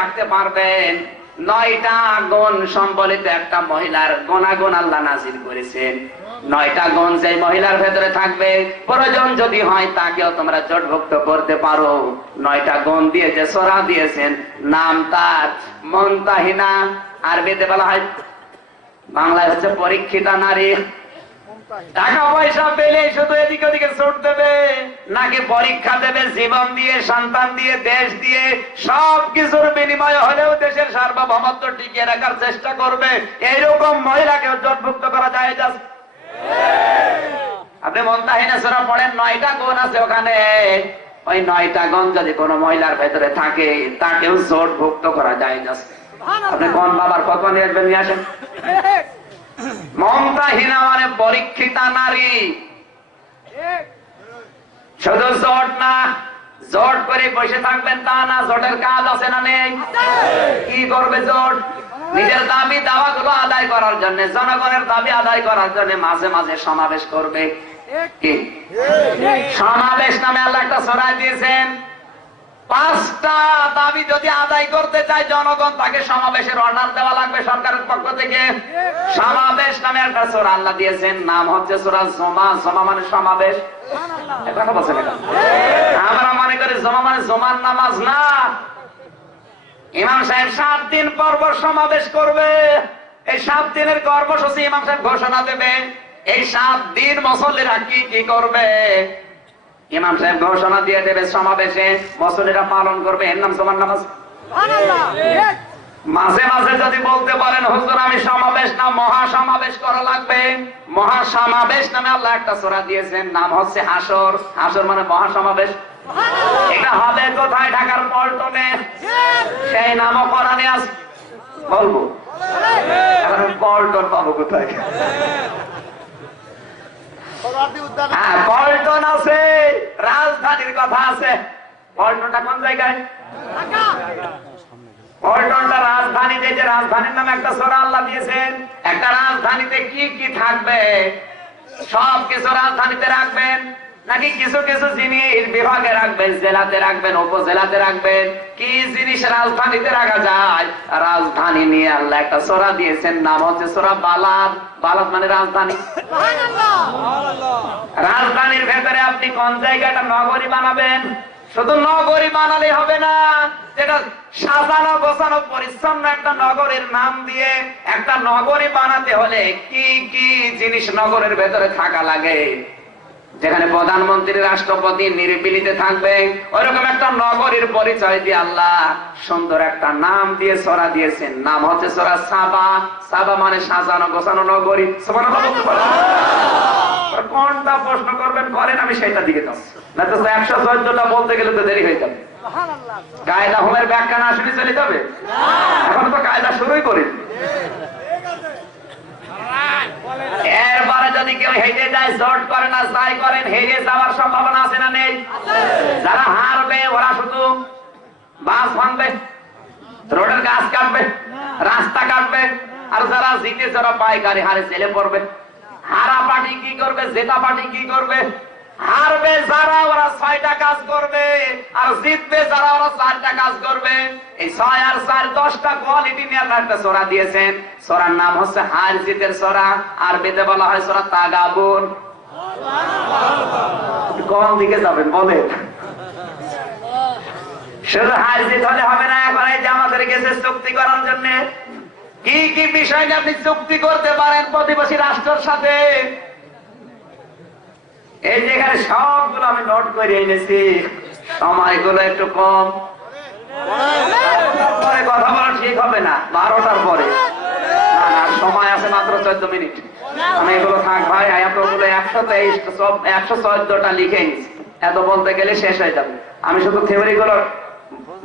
রাখতে পারবেন। 9টা গুণ সম্বলিত একটা মহিলার গুণাগুণ আল্লাহ নাযিল করেছেন। 9টা গুণ যে মহিলার ভেতরে থাকবে, প্রয়োজন যদি হয় তাকেও তোমরা জোটভুক্ত করতে পারো। 9টা গুণ দিয়ে যে সূরা দিয়েছেন, নাম তার মুমতাহিনা, আরবিতে বলা হয়, বাংলায় হচ্ছে পরীক্ষিতা নারী। টাকা পয়সা পেলে শুধু এদিকে ওদিকে ছুট দেবে নাকি পরীক্ষা দেবে জীবন দিয়ে, সন্তান দিয়ে, দেশ দিয়ে, সবকিছুর বিনিময়ে হলেও দেশের সার্বভৌমত্ব টিকিয়ে রাখার চেষ্টা করবে, এইরকম মহিলাকে জোটভুক্ত করা যায়? আপনি মুমতাহিনা সূরা পড়েন, 9টা গুণ আছে ওখানে। ওই 9টা গুণ যদি কোন মহিলার ভেতরে থাকে তাকেও জোটভুক্ত করা যায়। আপনি কোন বাবার কথা নিয়ে আসবেন, নিয়ে আসেন। মুমতাহিনা মানে পরীক্ষিতা নারী। শুধু জোট না, জোট করে বসে থাকবেন তা না, জোটের কাজ আছে না নেই? কি করবে জোট? নিজের দাবি দাওয়া গুলো আদায় করার জন্য, জনগণের দাবি আদায় করার জন্য মাঝে মাঝে সমাবেশ করবে। কি সমাবেশ নামে আল্লাহ একটা সূরা দিয়েছেন। 5টা দাবি যদি আদায় করতে চায় জনগণ, তাকে সমাবেশের অর্ডার দেওয়া লাগবে সরকারের পক্ষ থেকে। সমাবেশ নামে একটা সূরা আল্লাহ দিয়েছেন, নাম হচ্ছে সূরা জুমা। জুমা মানে সমাবেশ। কথা বলছেন না? আমরা মনে করি জুমা মানে জুমার নামাজ না। ইমাম সাহেব 7 দিন পর সমাবেশ করবে। এই 7 দিনের কর্মসূচি ইমাম সাহেব ঘোষণা দেবে। এই 7 দিন মুসল্লিরা কি কি করবে ইমাম সাহেব ঘোষণা দিয়ে দেবে। সমাবেশে মুসল্লিরা পালন করবে, এর নাম জুমার নামাজ। মাঝে মাঝে যদি বলতে পারেন হুজুর আমি সমাবেশ না মহাসমাবেশ করা লাগবে, মহাসমাবেশ নামে আল্লাহ একটা সূরা দিয়েছেন, নাম হচ্ছে হাসর। হাসর মানে মহাসমাবেশ। এটা হবে কোথায়? ঢাকার পল্টনে। সেই নামও কোরআনে আছে। বলবো এখন পল্টন পাবো কোথায়? হ্যাঁ, পল্টন আছে, রাজধানীর কথা আছে। পল্টনটা কোন জায়গায়? পল্টনটা রাজধানীতে। যে রাজধানীর নামে একটা সূরা আল্লাহ দিয়েছেন। একটা রাজধানীতে কি কি থাকবে? সবকিছু রাজধানীতে রাখবেন নাকি কিছু কিছু জিনিস বিভাগে রাখবেন, জেলাতে রাখবেন, উপজেলাতে রাখবেন? কি জিনিস রাজধানীতে রাখা যায়? রাজধানী নিয়ে আল্লাহ একটা সূরা দিয়েছেন, নাম হচ্ছে সূরা বালাদ। বালাদ মানে রাজধানী। রাজধানীর ভেতরে আপনি কোন জায়গাটা নগরী বানাবেন? শুধু নগরী বানালে হবে না, যেটা সাজানো গোছানো পরিচ্ছন্ন একটা নগরের নাম দিয়ে একটা নগরী বানাতে হলে কি কি জিনিস নগরের ভেতরে থাকা লাগে? যেখানে প্রধানমন্ত্রী, রাষ্ট্রপতি নিরিবিলিতে থাকবে, ওইরকম একটা নগরীর পরিচয় দিয়ে আল্লাহ সুন্দর একটা নাম দিয়ে সূরা দিয়েছেন, নাম হচ্ছে সূরা সাবা। সাবা মানে সাজানো গোছানো নগরী। কোনটা প্রশ্ন করবেন করেন, আমি সেটা দিকে যাচ্ছি না তো 114টা বলতে গেলে তো দেরি হয়ে যাবে। কায়দা হোমের ব্যাখ্যা না শুনে চলে যাবে? এখন তো কায়দা শুরুই করি। এরপরে যদি কেউ হেরে যায়, জোট করে না, যাই করেন, হেরে যাওয়ার সম্ভাবনা আছে না নেই? যারা হারবে ওরা শুধু বাস ভাঙবে, রোডের গাছ কাটবে, রাস্তা কাটবে। আর যারা জিতে, যারা পাইকারি হারে জেলে পড়বে। হারা পার্টি কি করবে? জেতা পার্টি কি করবে? হারবে যারা, ওরা 6টা কাজ করবে, আর জিতবে যারা, ওরা 4টা কাজ করবে। এই 6 আর 4 10টা কোয়ালিটি নিয়ে আল্লাহ একটা সূরা দিয়েছেন। সূরার নাম হচ্ছে হার জিতের সূরা। আরবিতে বলা হয় সূরা তাগাবুন। কোন দিকে যাবেন বলেন? শুধু হার জিত হলে হবে না। এখন এই যে আমাদের গেছে চুক্তি করার জন্য, কি কি বিষয় নিয়ে আপনি চুক্তি করতে পারেন প্রতিবেশী রাষ্ট্রের সাথে? এই যেখানে সবগুলো আমি নোট করে এনেছি, সময়গুলো একটু কম, পরে কথা বলা ঠিক হবে না, 12টার পরে। না না, সময় আছে মাত্র 14 মিনিট। আমি এগুলো থাক ভাই, এতগুলো 114টা লিখে নিচ্ছি, এত বলতে গেলে শেষ হয়ে যাবে। আমি শুধু থিওরি গুলো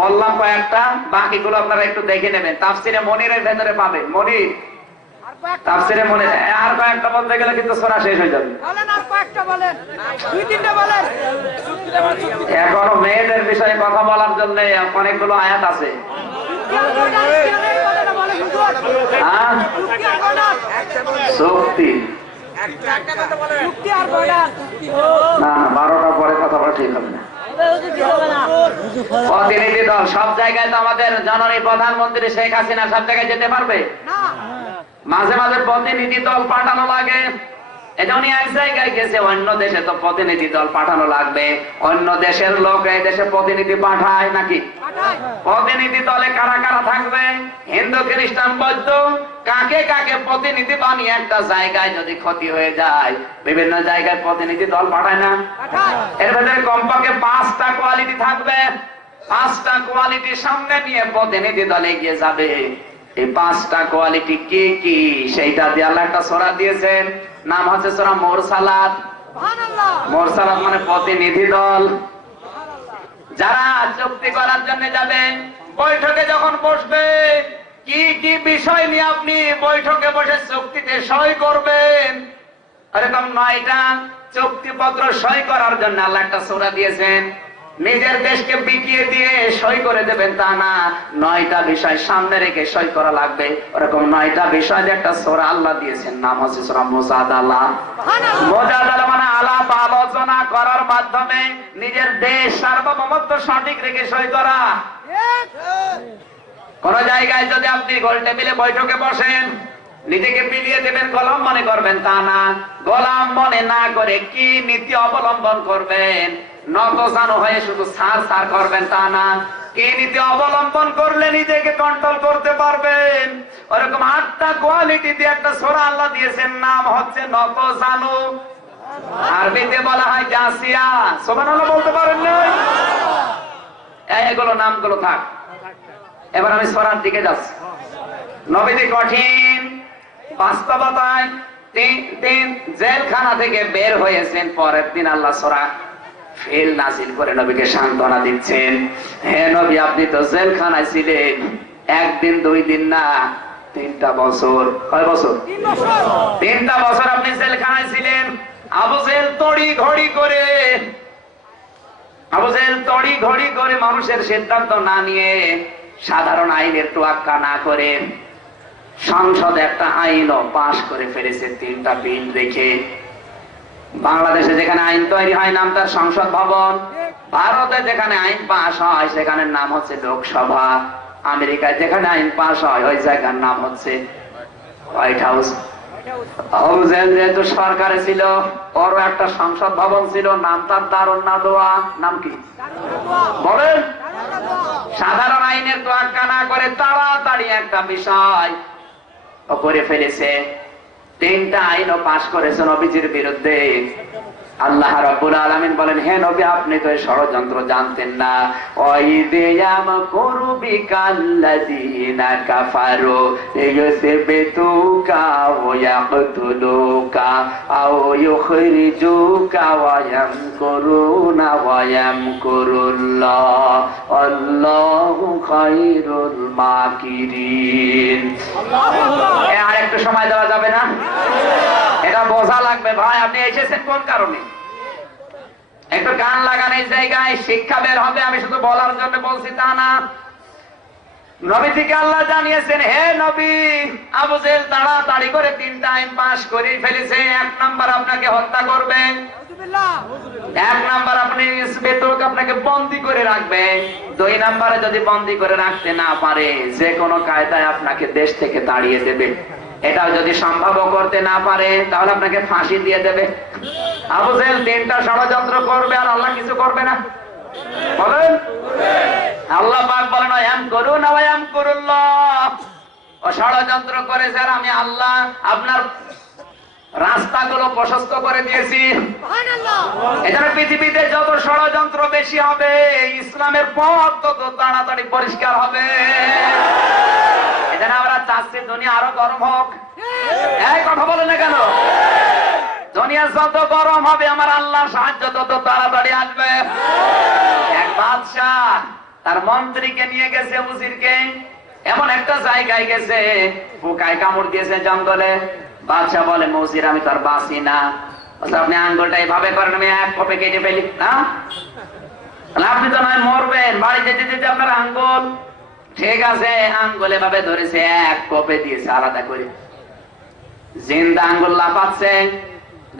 বললাম কয়েকটা, বাকিগুলো আপনারা একটু দেখে নেবেন। তাফসিরে মনিরের ভেতরে পাবেন। মনির তাফসিরে মনির, আর কয়েকটা বলতে গেলে কিন্তু সূরা শেষ হয়ে যাবে। এখনো মেয়েদের বিষয়ে কথা বলার জন্য অনেকগুলো আয়াত আছে। শক্তি না, 12টার পরে কথা বলা ঠিক হবে না। প্রতিনিধি দল সব জায়গায় তো আমাদের জননী প্রধানমন্ত্রী শেখ হাসিনা সব জায়গায় যেতে পারবে? মাঝে মাঝে প্রতিনিধি দল পাঠানো লাগে। এটা উনি এক জায়গায় গেছে, অন্য দেশে তো প্রতিনিধি দল পাঠানো লাগবে। অন্য দেশের লোক এই দেশে প্রতিনিধি পাঠায় নাকি? প্রতিনিধি দলে কারা কারা থাকবে? হিন্দু, খ্রিস্টান, বৌদ্ধ, কাকে কাকে প্রতিনিধি বানিয়ে একটা জায়গায় যদি ক্ষতি হয়ে যায়, বিভিন্ন জায়গায় প্রতিনিধি দল পাঠায় না? এর ভেতরে কমপক্ষে 5টা কোয়ালিটি থাকবে। 5টা কোয়ালিটির সামনে নিয়ে প্রতিনিধি দলে গিয়ে যাবে। এই 5টা কোয়ালিটি কি কি সেইটা দিয়ে আল্লাহ একটা সূরা দিয়েছেন, নাম হচ্ছে সূরা মুরসালাত। মুরসালাত মানে প্রতিনিধি দল। যারা চুক্তি করার জন্য যাবে, বৈঠকে যখন বসবে, কি কি বিষয় নিয়ে আপনি বৈঠকে বসে চুক্তিতে সই করবেন, এরকম 9টা চুক্তিপত্র সই করার জন্য আল্লাহ একটা সূরা দিয়েছেন। নিজের দেশকে বিকিয়ে দিয়ে সই করে দেবেন তা না, 9টা বিষয় সামনে রেখে সই করা লাগবে। ওরকম 9টা বিষয় একটা সূরা আল্লাহ দিয়েছেন, নাম হচ্ছে সূরা মুজাদালা। মুজাদালা মানে আলাপ আলোচনা করার মাধ্যমে নিজের দেশ সার্বভৌমত্ব সঠিক রেখে সই করা। কোন জায়গায় যদি আপনি গোল টেবিলে বৈঠকে বসেন, নিজেকে বিলিয়ে দেবেন, গোলাম মনে করবেন তা না। গোলাম মনে না করে কি নীতি অবলম্বন করবেন, নতজানু হয়ে শুধু সার সার করবেন তা না। কি নীতি অবলম্বন করলে নিজেকে কন্ট্রোল করতে পারবেন, ওরকম 8টা কোয়ালিটি দিয়ে একটা সূরা আল্লাহ দিয়েছেন, নাম হচ্ছে নতজানু। আরবিতে বলা হয় জাসিয়া। সুবহানাল্লাহ বলতে পারেন না? এগুলো নামগুলো থাক। এবার আমি সূরার দিকে যাচ্ছি। নবীজি কঠিন বাস্তবতায় তিন জেলখানা থেকে বের হয়েছেন। পরের দিন আল্লাহ সূরা ফিল নাযিল করে নবীকে সান্ত্বনা দিচ্ছেন, হে নবী, আপনি তো জেলখানায় ছিলেন 1 দিন 2 দিন না, 3টা বছর। কয় বছর? 3টা বছর আপনি জেলখানায় ছিলেন। আবু জেহেল তড়ি ঘড়ি করে মানুষের সিদ্ধান্ত না নিয়ে, সাধারণ আইনের তোয়াক্কা না করে সংসদে একটা আইনও পাশ করে ফেলেছে 3টা বিল রেখে। বাংলাদেশে যেখানে আইন তৈরি হয় নাম তার সংসদ ভবন, ভারতে যেখানে আইন পাশ হয় সেখানে নাম হচ্ছে লোকসভা, আমেরিকায় যেখানে আইন পাশ হয় ওই জায়গার নাম হচ্ছে হোয়াইট হাউস। যেহেতু সরকারে ছিল, ওরও একটা সংসদ ভবন ছিল, নাম তার দারুন নাদওয়া। নাম কি বলেন? সাধারণ আইনের তোয়াক্কা না করে তাড়াতাড়ি একটা বিষয় করে ফেলেছে। 3টা আইনও পাশ করেছে নবীজির বিরুদ্ধে। আল্লাহ রাব্বুল আলামিন বলেন, হে নবী, আপনি তো এই ষড়যন্ত্র জানতেন না। ওয়াইদিয়াম কুরবিকাল্লাযিনা কাফারু ইউসবিতুকা ওয়া ইয়াকতুলুকা আও ইউখরিজুকা ওয়া ইয়ামকুরুনা ওয়া ইয়ামকুরুল্লাহ আল্লাহু খায়রুল মাকিরিন। আর একটু সময় দেওয়া যাবে না? এটা বোঝা লাগবে ভাই, আপনি এসেছেন কোন কারণে? একটু কান লাগান, এই জায়গায় শিক্ষা বের হবে। আমি শুধু বলার জন্য বলছি তা না। নবীজিকে আল্লাহ জানিয়েছেন, হে নবী, আবু জেহেল তাড়াতাড়ি করে 3টা আইন পাশ করে ফেলেছে। 1 নাম্বার আপনাকে হত্যা করবে, 1 নাম্বার আপনি আপনাকে বন্দী করে রাখবে, 2 নাম্বারে যদি বন্দী করে রাখতে না পারে যে কোনো কায়দায় আপনাকে দেশ থেকে তাড়িয়ে দেবে। এটাও যদি সম্ভব করতে না পারে তাহলে আপনাকে ফাঁসি দিয়ে দেবে। আবু জেহেল 3টা ষড়যন্ত্র করবে আর আল্লাহ কিছু করবে না? বলেন। আল্লাহ পাক বলেন, ইয়ামকুরুনা ওয়া ইয়ামকুরুল্লাহ। ও ষড়যন্ত্র করেছে আর আমি আল্লাহ আপনার রাস্তাগুলো প্রশস্ত করে দিয়েছি। এখানে পৃথিবীতে যত ষড়যন্ত্র বেশি হবে, ইসলামের পথ তত তাড়াতাড়ি পরিষ্কার হবে। এখানে আমরা চাচ্ছি দুনিয়া আরো গরম হোক। এই কথা বলে না কেন? দুনিয়া যত গরম হবে আমার আল্লাহর সাহায্য তত তাড়াতাড়ি আসবে। এক বাদশাহ তার মন্ত্রীকে নিয়ে গেছে, উজিরকে, এমন একটা জায়গায় গেছে পোকায় কামড় দিয়েছে জঙ্গলে। বাদশাহ বলে, মজির, আমি তার বাঁচি না। আপনি আঙ্গুলটা এভাবে করেন, আমি 1 কোপে কেটে ফেলি না? আপনি তো নয় মরবেন, বাড়ি যেতে যেতে আপনার আঙ্গুল। ঠিক আছে, আঙ্গুল এভাবে ধরেছে, 1 কোপে দিয়েছে আলাদা করে। জিন্দা আঙ্গুল লাফাচ্ছে,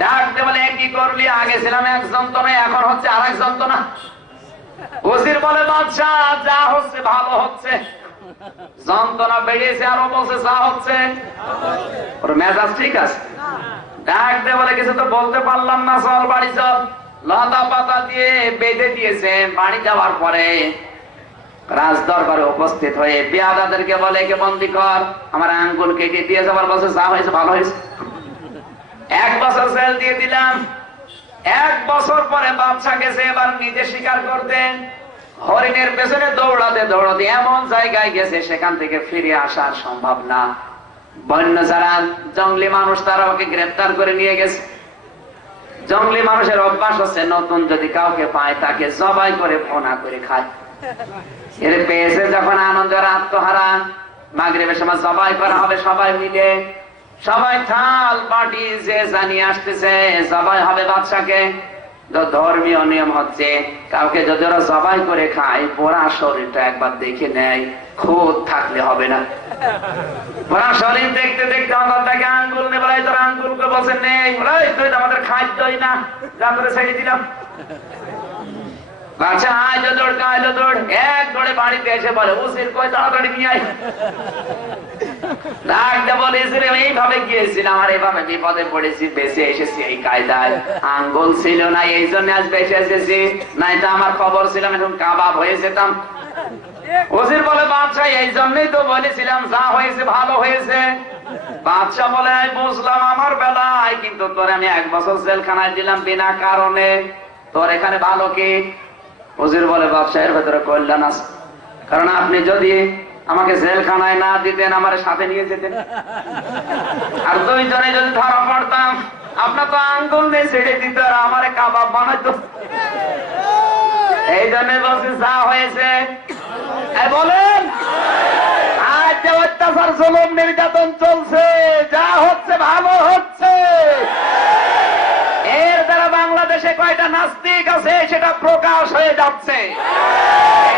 ডাকতে বলে, কি করলি? আগে ছিলাম এক যন্ত্রণা, এখন হচ্ছে আরেক যন্ত্রণা। ওজির বলে বাদশাহ যা হচ্ছে ভালো হচ্ছে, যন্ত্রণা বেড়েছে আরো বলছে যা হচ্ছে। ওর মেজাজ ঠিক আছে, ডাক দে বলে কিছু তো বলতে পারলাম না, চল বাড়ি চল। লতা পাতা দিয়ে বেঁধে দিয়েছে। বাড়ি যাওয়ার পরে রাজ দরবারে উপস্থিত হয়ে পেয়াদাদেরকে বলে কে বন্দি কর, আমার আঙ্গুল কেটে দিয়ে যাবার বলছে যা হয়েছে ভালো হয়েছে। 1 বছর জেল দিয়ে দিলাম। 1 বছর পরে বাদশা গেছে এবার নিজে স্বীকার করতে, হরিণের পেছনে দৌড়াতে দৌড়াতে এমন জায়গায় গেছে সেখান থেকে ফিরে আসার সম্ভব না। বন্য যারা জঙ্গলি মানুষ তারা ওকে গ্রেফতার করে নিয়ে গেছে। জঙ্গলি মানুষের অভ্যাস হচ্ছে নতুন যদি কাউকে পায় তাকে জবাই করে ফোনা করে খায়। এর পেয়েছে যখন আনন্দের আত্মহারা, মাগরিবের সময় জবাই করা হবে সবাই মিলে, সবাই থাল বাটি যে জানিয়ে আসতেছে জবাই হবে বাদশাকে। ধর্মীয় নিয়ম হচ্ছে কাউকে যদি ওরা জবাই করে খায় পোড়া শরীরটা একবার দেখে নেয়, খুদ থাকলে হবে না। পোড়া শরীর দেখতে দেখতে তাকে আঙ্গুল নেই বলে তোর আঙ্গুলকে বলছে নেই, তুই তো আমাদের খাদ্যই না, যা করে ছেড়ে দিলাম। বাচ্চা আইলো দৌড় আইলো দৌড়, এক দৌড়ে বাড়িতে এসে বলে উজির কই তাড়াতাড়ি নিয়ে আয়। ডাকতে বলে এইভাবে গিয়েছিলাম আর এইভাবে বিপদে পড়েছি, বেঁচে এসেছি এই কায়দায়। আঙ্গুল ছিল না এই জন্য আজ বেঁচে এসেছি, নাই তো আমার খবর ছিল এখন কাবাব হয়ে যেতাম। উজির বলে বাদশা এই জন্যই তো বলেছিলাম যা হয়েছে ভালো হয়েছে। বাদশা বলে বুঝলাম আমার বেলায়, কিন্তু তোর আমি 1 বছর জেলখানায় দিলাম বিনা কারণে, তোর এখানে ভালো কি? উজির বলে ব্যবসায়ের ভেতরে কল্যাণ আছে, কারণ আপনি যদি আমাকে জেলখানায় না দিতেন আমার সাথে নিয়ে যেতেন, আর 2 জনে যদি ধরা পড়তাম আপনার তো আঙ্গুল নেই ছেড়ে দিত আর আমার কাবাব বানাইতো। এই জন্য বলছি যা হয়েছে বলেন আজ যে অত্যাচার জুলুম নির্যাতন চলছে যা হচ্ছে ভালো হচ্ছে। এর দ্বারা বাংলাদেশে কয়টা নাস্তিক আছে সেটা প্রকাশ হয়ে যাচ্ছে।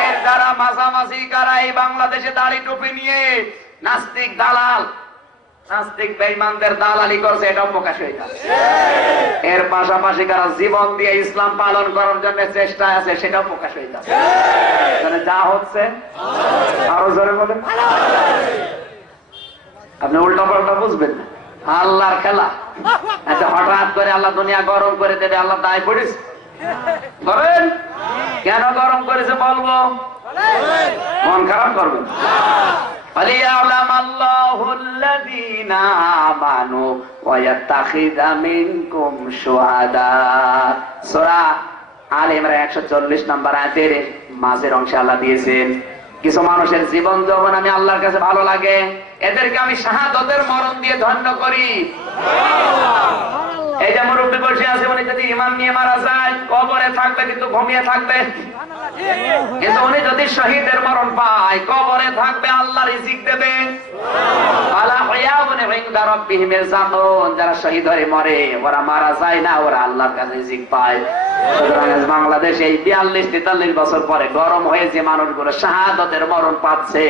এর দ্বারা মাঝামাঝি কারা এই বাংলাদেশে দাড়ি টুপি নিয়ে নাস্তিক দালাল, নাস্তিক বেঈমানদের দালালি করছে এটাও প্রকাশ হয়ে যাচ্ছে। এর পাশাপাশি কারা জীবন দিয়ে ইসলাম পালন করার জন্য চেষ্টা আছে সেটাও প্রকাশ হয়ে যাচ্ছে। যা হচ্ছে আরো জোরে বলেন, আপনি উল্টা পাল্টা বুঝবেন না। আল্লাহর খেলা। আচ্ছা হঠাৎ করে আল্লাহ দুনিয়া গরম করে দেবে, আল্লাহ দায় পড়েছে বলেন? কেন গরম করেছে বলবো, মন খারাপ করবেন। সূরা আলে ইমরান 140 নম্বর আয়াতের মাঝের অংশে আল্লাহ দিয়েছেন কিছু মানুষের জীবন যৌবন আমি আল্লাহর কাছে ভালো লাগে, এদেরকে আমি শাহাদাতের মরণ দিয়ে ধন্য করি। এই যে মুরব্বী বসে আছে উনি যদি ঈমান নিয়ে মারা যায় কবরে থাকবে কিন্তু ঘুমিয়ে থাকবে, কিন্তু উনি যদি শহীদের মরণ পায় কবরে থাকবে আল্লাহ রিজিক দেবে। যারা শহীদ হয়ে মরে ওরা মারা যায় না, ওরা আল্লাহর কাছে রিজিক পায়। বাংলাদেশ এই 42-43 বছর পরে গরম হয়ে যে মানুষগুলো শাহাদাতের মরণ পাচ্ছে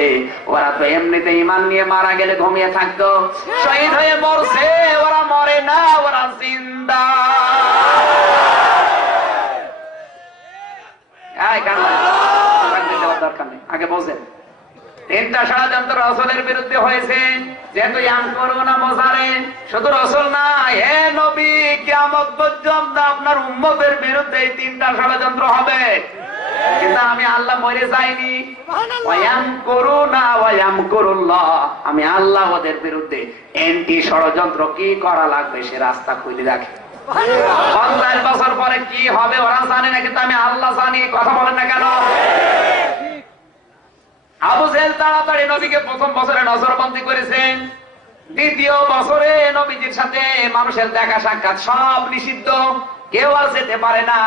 ওরা তো এমনিতে ঈমান নিয়ে মারা গেলে ঘুমিয়ে থাকতো, শহীদ হয়ে মরছে ওরা মরে না, ওরা জিন্দা। দরকার নেই, আগে বোঝেন। 3টা ষড়যন্ত্র রাসূলের বিরুদ্ধে হয়েছে, যেহেতু শুধু রাসূল না হে নবী কিয়ামত পর্যন্ত আপনার উম্মতের বিরুদ্ধে 3টা ষড়যন্ত্র হবে, কিন্তু আমি আল্লাহ মরে যাইনি। ওয়ায়ামকুরুনা ওয়ায়ামকুরুল্লাহ, আমি আল্লাহ ওদের বিরুদ্ধে এন্টি ষড়যন্ত্র কি করা লাগবে সে রাস্তা খুলে রাখে। 50 বছর পরে কি হবে ওরা জানে না, কিন্তু আমি আল্লাহ জানি। কথা বলেন না কেন? আবু জেহেল তাড়াতাড়ি নবীকে 1ম বছরে নজরবন্দি করেছেন, 2য় বছরে নবীজির সাথে মানুষের দেখা সাক্ষাৎ সব নিষিদ্ধ, কেউ আর যেতে পারে না।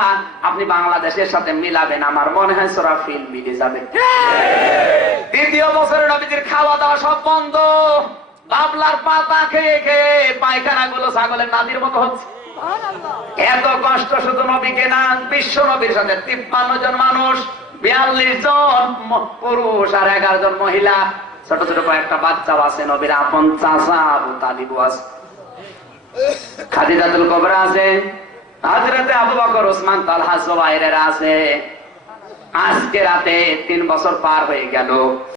আপনি বাংলাদেশের সাথে মিলাবেন আমার মনে হয় সরাফিল মিলে যাবে। 2য় বছরে নবীজির খাওয়া দাওয়া সব বন্ধ, বাবলার পাতা খেয়ে খেয়ে পায়খানা গুলো ছাগলের নাদির মতো হচ্ছে। এত কষ্ট শুধু নবীকে না, বিশ্ব নবীর সাথে 53 জন মানুষ, 42 জন পুরুষ আর 11 জন মহিলা, ছোট ছোট কয়েকটা বাচ্চাও আছে। নবীর আপন চাচা আবু তালিব আছে, খাদিজাতুল কুবরা আছে, হযরতে আবু বকর, ওসমান, তালহা, জুবাইরের আছে। আজকে রাতে 3 বছর পার হয়ে গেল।